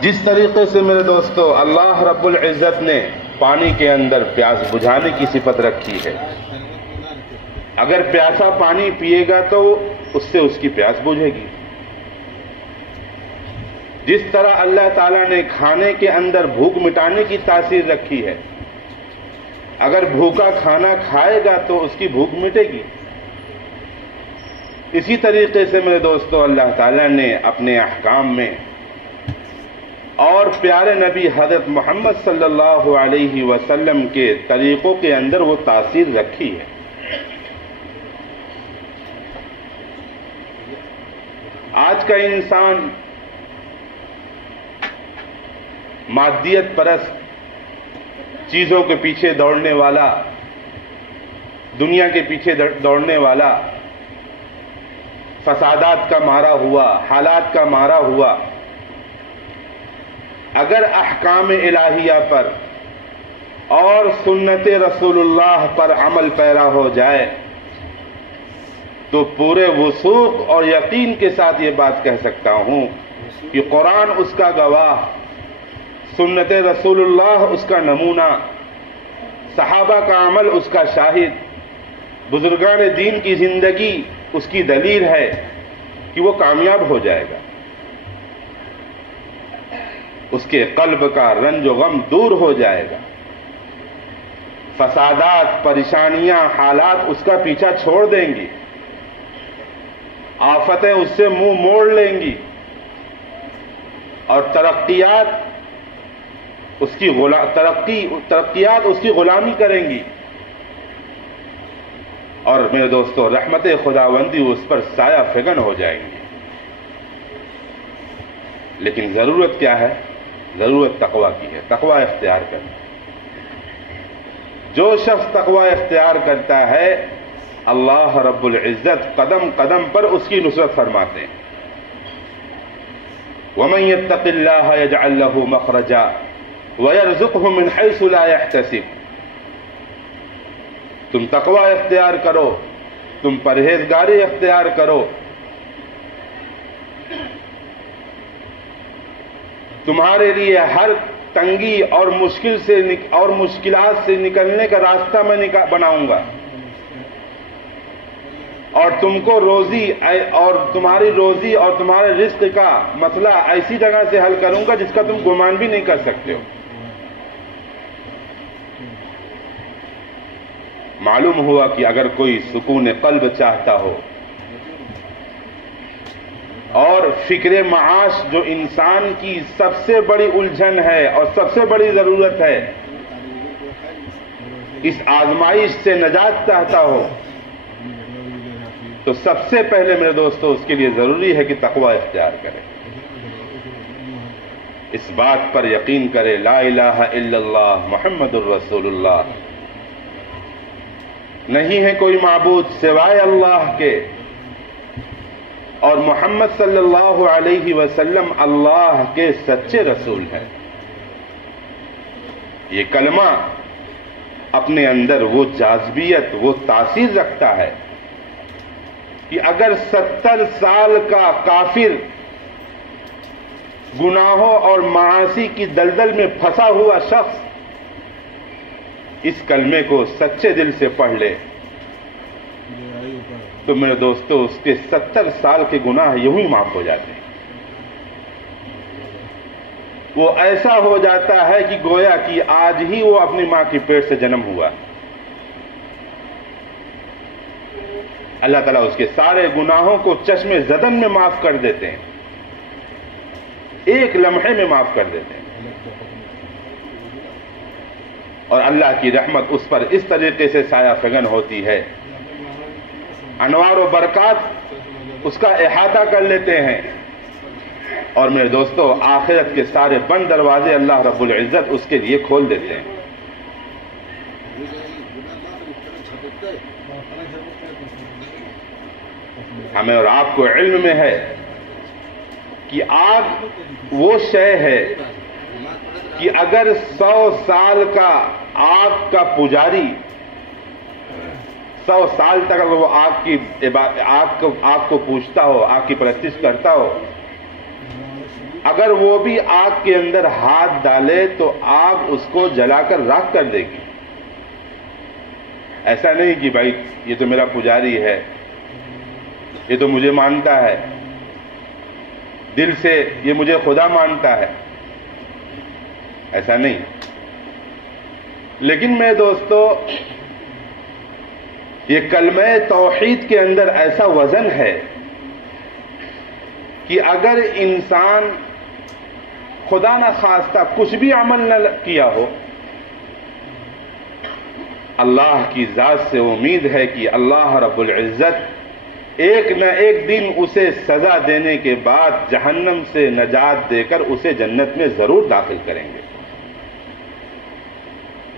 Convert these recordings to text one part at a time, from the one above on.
جس طریقے سے میرے دوستو اللہ رب العزت نے پانی کے اندر پیاس بجھانے کی صفت رکھی ہے، اگر پیاسا پانی پیے گا تو اس سے اس کی پیاس بجھے گی۔ جس طرح اللہ تعالیٰ نے کھانے کے اندر بھوک مٹانے کی تاثیر رکھی ہے، اگر بھوکا کھانا کھائے گا تو اس کی بھوک مٹے گی۔ اسی طریقے سے میرے دوستو اللہ تعالیٰ نے اپنے احکام میں اور پیارے نبی حضرت محمد صلی اللہ علیہ وسلم کے طریقوں کے اندر وہ تاثیر رکھی ہے۔ آج کا انسان مادیت پرست، چیزوں کے پیچھے دوڑنے والا، دنیا کے پیچھے دوڑنے والا، فسادات کا مارا ہوا، حالات کا مارا ہوا، اگر احکام الہیہ پر اور سنت رسول اللہ پر عمل پیرا ہو جائے تو پورے وثوق اور یقین کے ساتھ یہ بات کہہ سکتا ہوں کہ قرآن اس کا گواہ، سنت رسول اللہ اس کا نمونہ، صحابہ کا عمل اس کا شاہد، بزرگان دین کی زندگی اس کی دلیل ہے کہ وہ کامیاب ہو جائے گا، اس کے قلب کا رنج و غم دور ہو جائے گا، فسادات، پریشانیاں، حالات اس کا پیچھا چھوڑ دیں گی، آفتیں اس سے منہ موڑ لیں گی، اور ترقیات اس کی غلامی کریں گی، اور میرے دوستو رحمت خداوندی اس پر سایہ فگن ہو جائیں گی۔ لیکن ضرورت کیا ہے؟ ضرورت تقویٰ کی ہے، تقویٰ اختیار کرنا۔ جو شخص تقویٰ اختیار کرتا ہے اللہ رب العزت قدم قدم پر اس کی نصرت فرماتے ہیں۔ وَمَن يَتَّقِ اللَّهَ يَجْعَل لَّهُ مَخْرَجًا وَيَرْزُقْهُ مِنْ حَيْثُ لَا يَحْتَسِبُ۔ تم تقویٰ اختیار کرو، تم پرہیزگاری اختیار کرو، تمہارے لیے ہر تنگی اور مشکلات سے نکلنے کا راستہ میں بناؤں گا، اور تم کو روزی اور تمہاری روزی اور تمہارے رزق کا مسئلہ ایسی جگہ سے حل کروں گا جس کا تم گمان بھی نہیں کر سکتے ہو۔ معلوم ہوا کہ اگر کوئی سکون قلب چاہتا ہو اور فکر معاش جو انسان کی سب سے بڑی الجھن ہے اور سب سے بڑی ضرورت ہے، اس آزمائش سے نجات چاہتا ہو تو سب سے پہلے میرے دوستو اس کے لیے ضروری ہے کہ تقویٰ اختیار کرے، اس بات پر یقین کرے لا الہ الا اللہ محمد الرسول اللہ، نہیں ہے کوئی معبود سوائے اللہ کے، اور محمد صلی اللہ علیہ وسلم اللہ کے سچے رسول ہیں۔ یہ کلمہ اپنے اندر وہ جاذبیت، وہ تاثیر رکھتا ہے کہ اگر 70 سال کا کافر گناہوں اور معاصی کی دلدل میں پھنسا ہوا شخص اس کلمے کو سچے دل سے پڑھ لے تو میرے دوستو اس کے 70 سال کے گناہ یوں ہی معاف ہو جاتے ہیں۔ وہ ایسا ہو جاتا ہے کہ گویا کہ آج ہی وہ اپنی ماں کی پیٹ سے جنم ہوا۔ اللہ تعالیٰ اس کے سارے گناہوں کو چشم زدن میں معاف کر دیتے ہیں، ایک لمحے میں معاف کر دیتے ہیں، اور اللہ کی رحمت اس پر اس طریقے سے سایہ فگن ہوتی ہے، انوار و برکات اس کا احاطہ کر لیتے ہیں، اور میرے دوستو آخرت کے سارے بند دروازے اللہ رب العزت اس کے لیے کھول دیتے ہیں۔ ہمیں اور آپ کو علم میں ہے کہ آگ وہ شے ہے کہ اگر 100 سال کا آگ کا پجاری 100 سال تک اگر وہ آگ کو پوجتا ہو، آگ کی پرستش کرتا ہو، اگر وہ بھی آگ کے اندر ہاتھ ڈالے تو آگ اس کو جلا کر راکھ کر دے گی. ایسا نہیں کہ بھائی یہ تو میرا پجاری ہے, یہ تو مجھے مانتا ہے, دل سے یہ مجھے خدا مانتا ہے, ایسا نہیں. لیکن میرے دوستو, یہ کلمہ توحید کے اندر ایسا وزن ہے کہ اگر انسان خدا نہ خواستہ کچھ بھی عمل نہ کیا ہو, اللہ کی ذات سے امید ہے کہ اللہ رب العزت ایک نہ ایک دن اسے سزا دینے کے بعد جہنم سے نجات دے کر اسے جنت میں ضرور داخل کریں گے.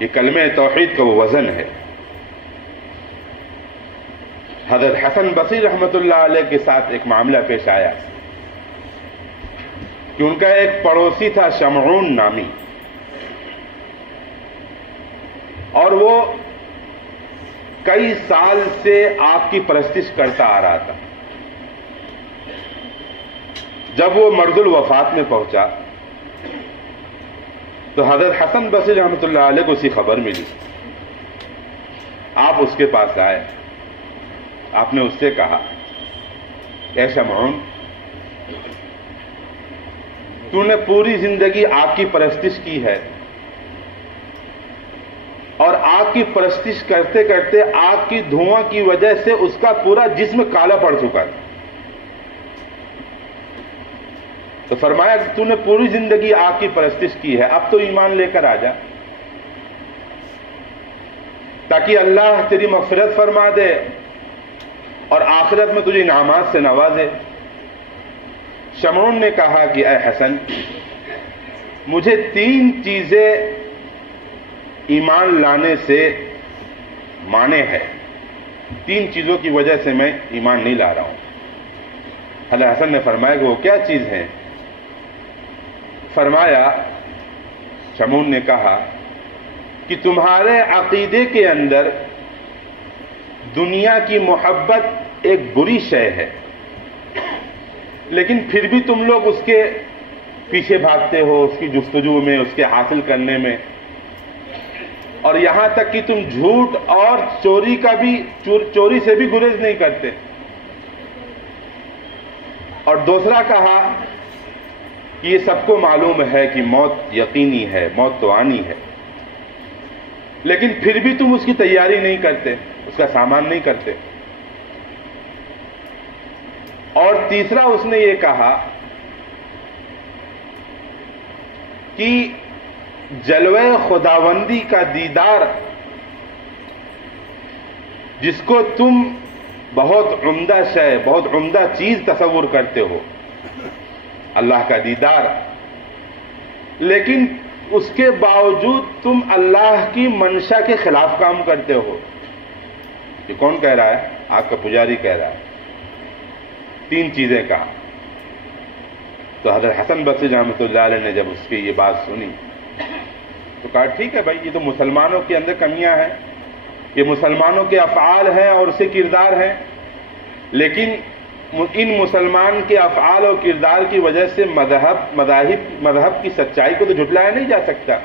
یہ کلمہ توحید کا وہ وزن ہے. حضرت حسن بصری رحمۃ اللہ علیہ کے ساتھ ایک معاملہ پیش آیا کہ ان کا ایک پڑوسی تھا شمعون نامی, اور وہ کئی سال سے آگ کی پرستش کرتا آ رہا تھا. جب وہ مرض الوفات میں پہنچا تو حضرت حسن بصری رحمۃ اللہ علیہ کو اسی خبر ملی. آپ اس کے پاس آئے, آپ نے اس سے کہا, اے شمعون, تو نے پوری زندگی آگ کی پرستش کی ہے, اور آگ کی پرستش کرتے کرتے آگ کی دھواں کی وجہ سے اس کا پورا جسم کالا پڑ چکا ہے. تو فرمایا کہ تو نے پوری زندگی آگ کی پرستش کی ہے, اب تو ایمان لے کر آ جا تاکہ اللہ تیری مغفرت فرما دے اور آخرت میں تجھے انعامات سے نوازے. شمعون نے کہا کہ اے حسن, مجھے 3 چیزیں ایمان لانے سے مانے ہے, 3 چیزوں کی وجہ سے میں ایمان نہیں لا رہا ہوں. حضرت حسن نے فرمایا کہ وہ کیا چیز ہیں؟ فرمایا, شمعون نے کہا کہ تمہارے عقیدے کے اندر دنیا کی محبت ایک بری شے ہے, لیکن پھر بھی تم لوگ اس کے پیچھے بھاگتے ہو, اس کی جستجو میں, اس کے حاصل کرنے میں, اور یہاں تک کہ تم جھوٹ اور چوری سے بھی گریز نہیں کرتے. اور دوسرا کہا کہ یہ سب کو معلوم ہے کہ موت یقینی ہے, موت تو آنی ہے, لیکن پھر بھی تم اس کی تیاری نہیں کرتے, اس کا سامان نہیں کرتے. اور تیسرا اس نے یہ کہا کہ جلوہ خداوندی کا دیدار, جس کو تم بہت عمدہ شے, بہت عمدہ چیز تصور کرتے ہو, اللہ کا دیدار, لیکن اس کے باوجود تم اللہ کی منشا کے خلاف کام کرتے ہو. یہ کون کہہ رہا ہے؟ آپ کا پجاری کہہ رہا ہے. 3 چیزیں کہا. تو حضرت حسن بصری رحمۃ اللہ علیہ نے جب اس کی یہ بات سنی تو کہا ٹھیک ہے بھائی, یہ تو مسلمانوں کے اندر کمیاں ہیں, یہ مسلمانوں کے افعال ہیں اور اسے کردار ہیں, لیکن ان مسلمان کے افعال اور کردار کی وجہ سے مذہب کی سچائی کو تو جھٹلایا نہیں جا سکتا.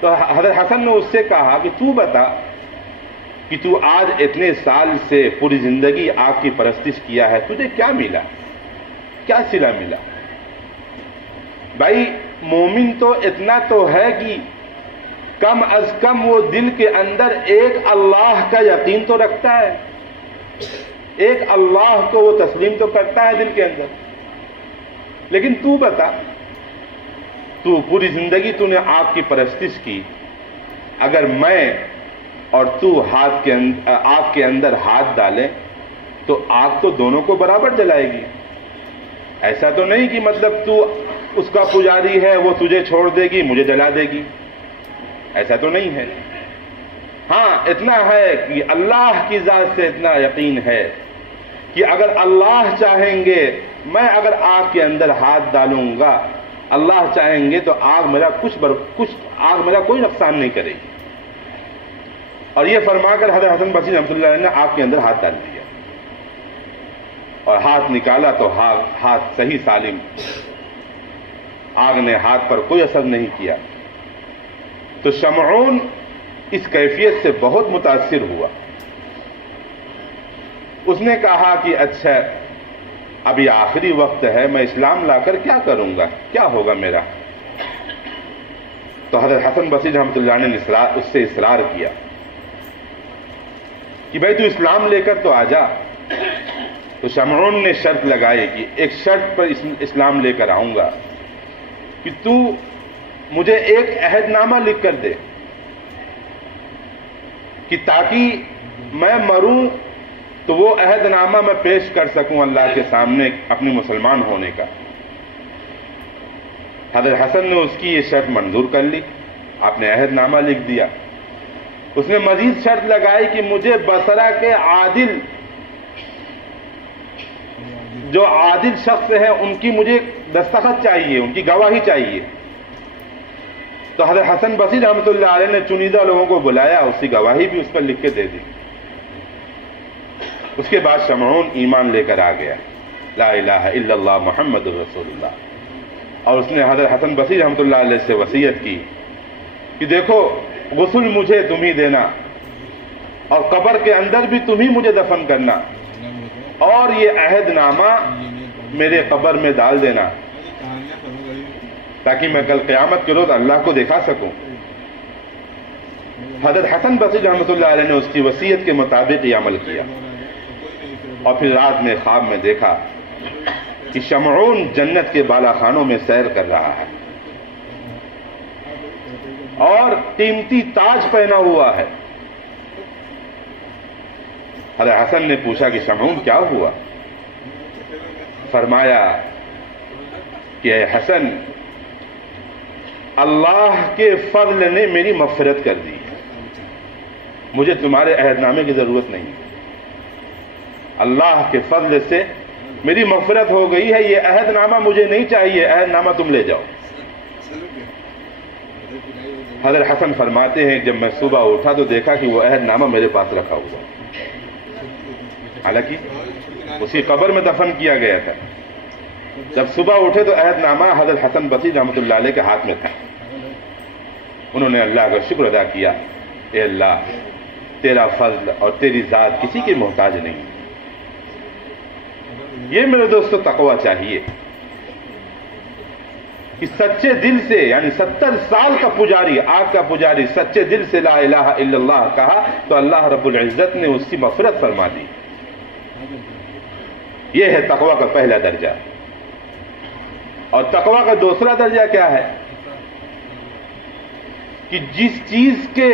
تو حضرت حسن نے اس سے کہا کہ تو بتا کہ تو آج اتنے سال سے پوری زندگی آگ کی پرستش کیا ہے, تجھے کیا ملا, کیا صلہ ملا؟ بھائی مومن تو اتنا تو ہے کہ کم از کم وہ دل کے اندر ایک اللہ کا یقین تو رکھتا ہے, ایک اللہ کو وہ تسلیم تو کرتا ہے دل کے اندر. لیکن تو بتا, تو پوری زندگی تو نے آگ کی پرستش کی, اگر میں اور تو آگ کے اندر ہاتھ ڈالیں تو آگ تو دونوں کو برابر جلائے گی. ایسا تو نہیں کہ مطلب تو اس کا پجاری ہے, وہ تجھے چھوڑ دے گی, مجھے جلا دے گی, ایسا تو نہیں ہے. ہاں اتنا ہے کہ اللہ کی ذات سے اتنا یقین ہے کہ اگر اللہ چاہیں گے, میں اگر آگ کے اندر ہاتھ ڈالوں گا, اللہ چاہیں گے تو آگ میرا کوئی نقصان نہیں کرے گی. اور یہ فرما کر حضرت حسن بصری رحمۃ اللہ علیہ نے آگ کے اندر ہاتھ ڈال دیا. اور ہاتھ نکالا تو ہاتھ صحیح سالم، آگ نے ہاتھ پر کوئی اثر نہیں کیا۔ تو شمعون اس کیفیت سے بہت متاثر ہوا۔ اس نے کہا کہ اچھا ابھی آخری وقت ہے، میں اسلام لا کر کیا کروں گا، کیا ہوگا میرا؟ تو حضرت حسن بصری رحمۃ اللہ علیہ نے اس سے اصرار کیا کہ بھائی تو اسلام لے کر تو آ جا۔ تو شمعون نے شرط لگائی کہ ایک شرط پر اسلام لے کر آؤں گا کہ تو مجھے ایک عہد نامہ لکھ کر دے کہ تاکہ میں مروں تو وہ عہد نامہ میں پیش کر سکوں اللہ کے سامنے اپنی مسلمان ہونے کا۔ حضرت حسن نے اس کی یہ شرط منظور کر لی، آپ نے عہد نامہ لکھ دیا۔ اس نے مزید شرط لگائی کہ مجھے بصرہ کے عادل، جو عادل شخص ہیں ان کی مجھے دستخط چاہیے، ان کی گواہی چاہیے۔ تو حضرت حسن بصری رحمۃ اللہ علیہ نے چنیدہ لوگوں کو بلایا، اس کی گواہی بھی اس پر لکھ کے دے دی۔ اس کے بعد شمعون ایمان لے کر آ گیا، لا الہ الا اللہ محمد رسول اللہ۔ اور اس نے حضرت حسن بصری رحمۃ اللہ علیہ سے وصیت کی کہ دیکھو غسل مجھے تم ہی دینا، اور قبر کے اندر بھی تم ہی مجھے دفن کرنا، اور یہ عہد نامہ میرے قبر میں ڈال دینا تاکہ میں کل قیامت کے روز اللہ کو دکھا سکوں۔ حضرت حسن بصری رحمۃ اللہ علیہ نے اس کی وصیت کے مطابق یہ عمل کیا، اور پھر رات میں خواب میں دیکھا کہ شمعون جنت کے بالا خانوں میں سیر کر رہا ہے اور قیمتی تاج پہنا ہوا ہے۔ حضرت حسن نے پوچھا کہ شمعون کیا ہوا؟ فرمایا کہ اے حسن، اللہ کے فضل نے میری مغفرت کر دی، مجھے تمہارے عہد نامے کی ضرورت نہیں، اللہ کے فضل سے میری مغفرت ہو گئی ہے، یہ عہد نامہ مجھے نہیں چاہیے، عہد نامہ تم لے جاؤ۔ حضرت حسن فرماتے ہیں جب میں صبح اٹھا تو دیکھا کہ وہ عہد نامہ میرے پاس رکھا ہوا، حالانکہ اسی قبر میں دفن کیا گیا تھا۔ جب صبح اٹھے تو عہد نامہ حضرت حسن بصری رحمۃ اللہ علیہ کے ہاتھ میں تھا۔ انہوں نے اللہ کا شکر ادا کیا، اے اللہ تیرا فضل اور تیری ذات کسی کے محتاج نہیں۔ یہ میرے دوستو تقویٰ چاہیے کہ سچے دل سے، یعنی 70 سال کا پجاری، آگ کا پجاری سچے دل سے لا الہ الا اللہ کہا تو اللہ رب العزت نے اس کی مغفرت فرما دی۔ یہ ہے تقویٰ کا پہلا درجہ۔ اور تقویٰ کا دوسرا درجہ کیا ہے کہ جس چیز کی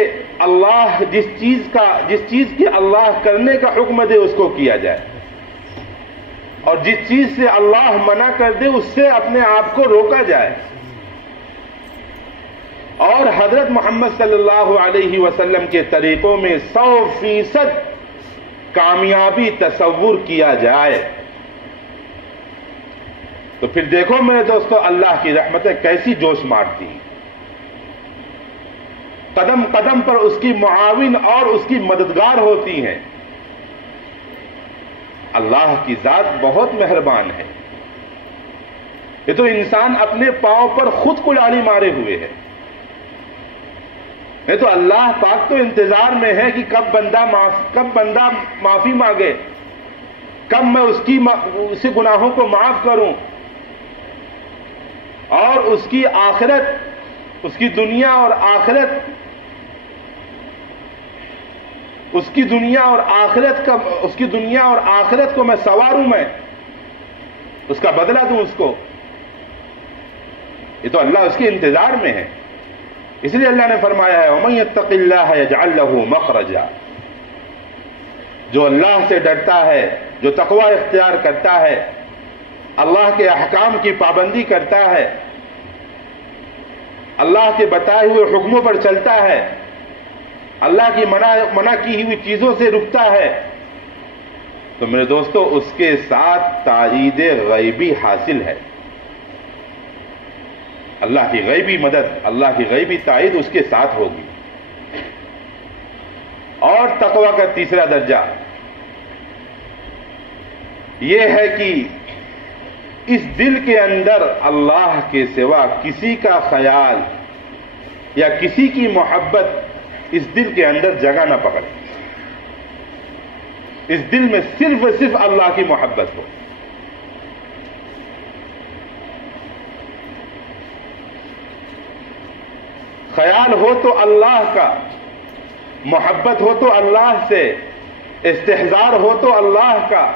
اللہ کرنے کا حکم دے اس کو کیا جائے، اور جس چیز سے اللہ منع کر دے اس سے اپنے آپ کو روکا جائے، اور حضرت محمد صلی اللہ علیہ وسلم کے طریقوں میں 100% کامیابی تصور کیا جائے، تو پھر دیکھو میرے دوستو اللہ کی رحمتیں کیسی جوش مارتی، قدم قدم پر اس کی معاون اور اس کی مددگار ہوتی ہیں۔ اللہ کی ذات بہت مہربان ہے۔ یہ تو انسان اپنے پاؤں پر خود کلاڑی مارے ہوئے ہے۔ یہ تو اللہ پاک تو انتظار میں ہے کہ کب بندہ معافی مانگے، کب میں اس کے گناہوں کو معاف کروں، اور اس کی آخرت، اس کی دنیا اور آخرت، اس کی دنیا اور آخرت کو میں سنواروں، میں اس کا بدلہ دوں اس کو۔ یہ تو اللہ اس کے انتظار میں ہے۔ اس لیے اللہ نے فرمایا ہے وَمَن يَتَّقِ اللَّهَ يَجْعَل لَّهُ مَخْرَجًا، جو اللہ سے ڈرتا ہے، جو تقوی اختیار کرتا ہے، اللہ کے احکام کی پابندی کرتا ہے، اللہ کے بتائے ہوئے حکموں پر چلتا ہے، اللہ کی منع کی ہوئی چیزوں سے رکتا ہے، تو میرے دوستو اس کے ساتھ تائید غیبی حاصل ہے۔ اللہ کی غیبی مدد، اللہ کی غیبی تائید اس کے ساتھ ہوگی۔ اور تقوی کا تیسرا درجہ یہ ہے کہ اس دل کے اندر اللہ کے سوا کسی کا خیال یا کسی کی محبت اس دل کے اندر جگہ نہ پکڑے. اس دل میں صرف اور صرف اللہ کی محبت ہو. خیال ہو تو اللہ کا، محبت ہو تو اللہ سے، استحضار ہو تو اللہ کا.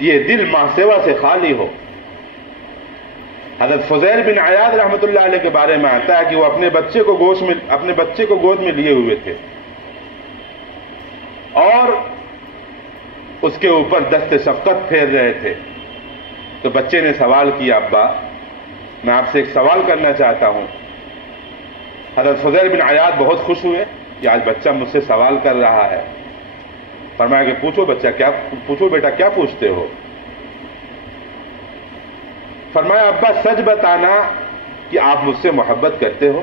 یہ دل ماسوا سے خالی ہو. حضرت فضیل بن عیاض رحمۃ اللہ علیہ کے بارے میں آتا ہے کہ وہ اپنے بچے کو گود میں لیے ہوئے تھے اور اس کے اوپر دست شفقت پھیر رہے تھے. تو بچے نے سوال کیا، ابا میں آپ سے ایک سوال کرنا چاہتا ہوں. حضرت فضیل بن عیاض بہت خوش ہوئے کہ آج بچہ مجھ سے سوال کر رہا ہے. فرمایا کہ پوچھو بیٹا کیا پوچھتے ہو؟ فرمایا ابا سچ بتانا کہ آپ مجھ سے محبت کرتے ہو.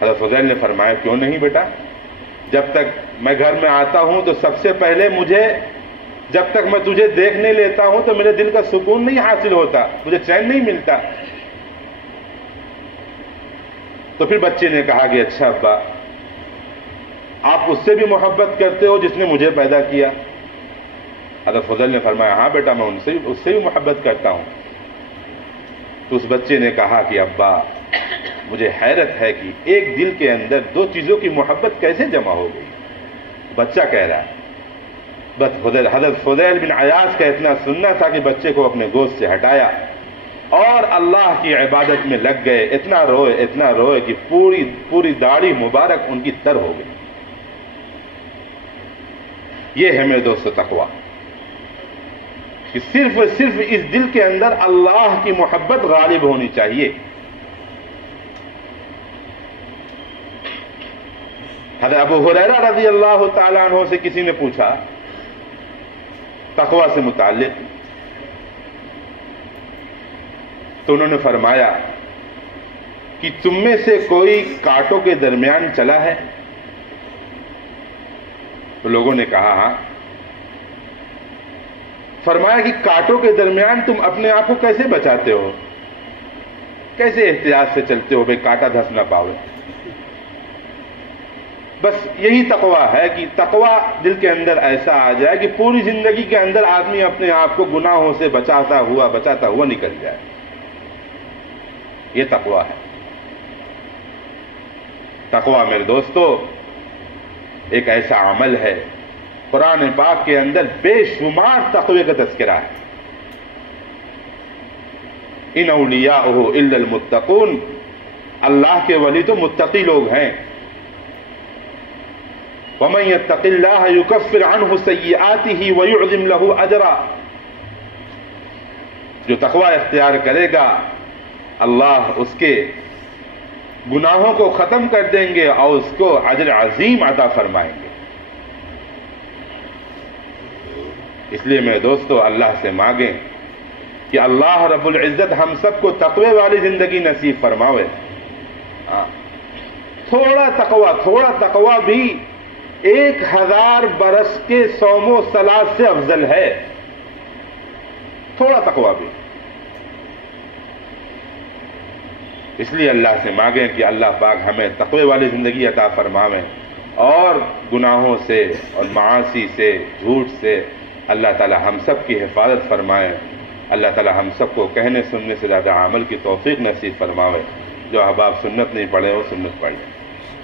حضرت فضیل نے فرمایا کیوں نہیں بیٹا، جب تک میں گھر میں آتا ہوں تو سب سے پہلے جب تک میں تجھے دیکھنے لیتا ہوں تو میرے دل کا سکون نہیں حاصل ہوتا، مجھے چین نہیں ملتا. تو پھر بچے نے کہا کہ اچھا ابا آپ اس سے بھی محبت کرتے ہو جس نے مجھے پیدا کیا؟ حضرت فضل نے فرمایا ہاں بیٹا میں اس سے بھی محبت کرتا ہوں. تو اس بچے نے کہا کہ ابا مجھے حیرت ہے کہ ایک دل کے اندر دو چیزوں کی محبت کیسے جمع ہو گئی. بچہ کہہ رہا ہے. بس حضرت فضیل بن عیاض کا اتنا سننا تھا کہ بچے کو اپنے گود سے ہٹایا اور اللہ کی عبادت میں لگ گئے. اتنا روئے کہ پوری داڑھی مبارک ان کی تر ہو گئی. یہ ہے میرے دوستو تقویٰ کہ صرف اس دل کے اندر اللہ کی محبت غالب ہونی چاہیے. حضرت ابو ہریرہ رضی اللہ تعالیٰ عنہ سے کسی نے پوچھا تقویٰ سے متعلق، تو انہوں نے فرمایا کہ تم میں سے کوئی کانٹوں کے درمیان چلا ہے؟ تو لوگوں نے کہا ہاں. فرمایا کہ کانٹوں کے درمیان تم اپنے آپ کو کیسے بچاتے ہو، کیسے احتیاط سے چلتے ہو بھائی کانٹا دھس نہ پاؤ؟ بس یہی تقویٰ ہے کہ تقویٰ دل کے اندر ایسا آ جائے کہ پوری زندگی کے اندر آدمی اپنے آپ کو گناہوں سے بچاتا ہوا نکل جائے. یہ تقویٰ ہے. تقویٰ میرے دوستو ایک ایسا عمل ہے، قرآن پاک کے اندر بے شمار تقوی کا تذکرہ ہے. ان اولیاءہ الا المتقون، اللہ کے ولی تو متقی لوگ ہیں. ومن يتق اللہ يكفر عنہ سیئاتہ ويعظم له اجرا، جو تقوی اختیار کرے گا اللہ اس کے گناہوں کو ختم کر دیں گے اور اس کو اجر عظیم عطا فرمائیں گے. اس لیے میرے دوستو اللہ سے مانگیں کہ اللہ رب العزت ہم سب کو تقوی والی زندگی نصیب فرماوے. تھوڑا تقوی بھی 1000 برس کے صوم و صلات سے افضل ہے. تھوڑا تقوی بھی. اس لیے اللہ سے مانگیں کہ اللہ پاک ہمیں تقوی والی زندگی عطا فرماویں اور گناہوں سے اور معاصی سے، جھوٹ سے اللہ تعالی ہم سب کی حفاظت فرمائے. اللہ تعالی ہم سب کو کہنے سننے سے زیادہ عمل کی توفیق نصیب فرماوے. جو احباب سنت نہیں پڑھے وہ سنت پڑھ لیں.